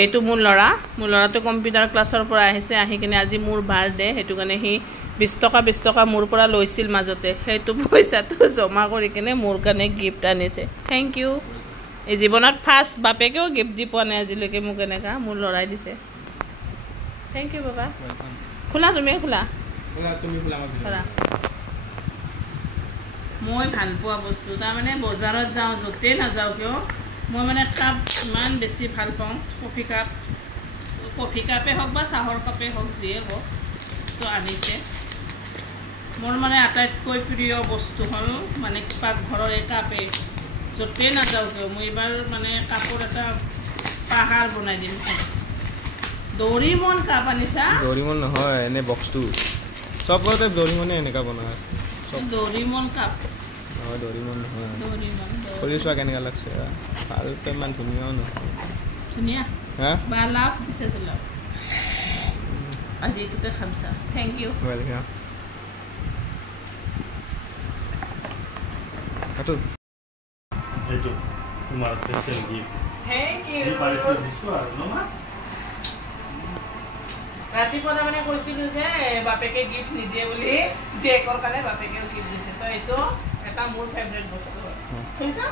এইটো মোৰ ল'ৰাটো কম্পিউটাৰ ক্লাছৰ পৰা আহিছে আহি কিনে আজি মোৰ বাৰ্থডে সেইটো কাৰণে সি 20 টকা মোৰ পৰা লৈছিল মাজতে সেইটো পইচাটো জমা কৰি কিনে মোৰ কাৰণে গিফ্ট আনিছে থেংক ইউ এই জীৱনত ফাৰ্ষ্ট বাপেকেও গিফ্ট দি পোৱা নাই আজিলৈকে মোক এনেকা মোৰ ল'ৰাই দিছে থেংক ইউ বাবা খোলা তুমি খোলা মই ভাল পোৱা বস্তু তাৰমানে বজাৰত যাওঁ য'তেই নাযাওঁ কিয় মই মানে কাপ ইমান বেছি ভাল পাওঁ কফি কাপে হওক বা চাহৰ কাপে হওক যিয়ে হওক তো আনিছে মোৰ মানে আটাইতকৈ প্ৰিয় বস্তু হ'ল মানে পাকঘৰৰ এই কাপে য'তেই নাযাওঁ কিয় মই এইবাৰ মানে কাপৰ এটা পাহাৰ বনাই দিম দৰিমন কাপ আনিছা দৰিমন নহয় এনে বক্সটো চবতে দৰিমনে এনেকা বনায় দৰিমন কাপ দৰিমন নহয় কৰি চোৱা কেনেকুৱা লাগছে ভালকৈ ইমান ধুনীয়াও নহয় ধুনীয়া হা বা লাভ দিছে লাভ আজি এইটোতে খামছা থেংক ইউ ৱেলকাম কাটো এইটো তোমাৰ স্পেচিয়েল গিফ্ট থেংক ইউ এই পাৰিছিল দিছো আৰু ন মা ৰাতিপুৱা মানে কৈছিলো যে বাপেকে গিফ্ট নিদিয়ে বুলি জীয়েকৰ কাৰণে বাপেকেও গিফ্ট দিছে তো এইটো এটা মোৰ ফেভৰেট বস্তু শুনিছা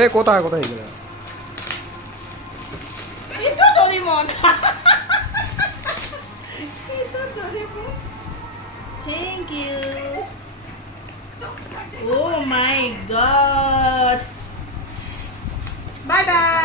এই কথা আহিলে itu Doraemon. Itu Doraemon. Thank you. Oh my god. Bye bye.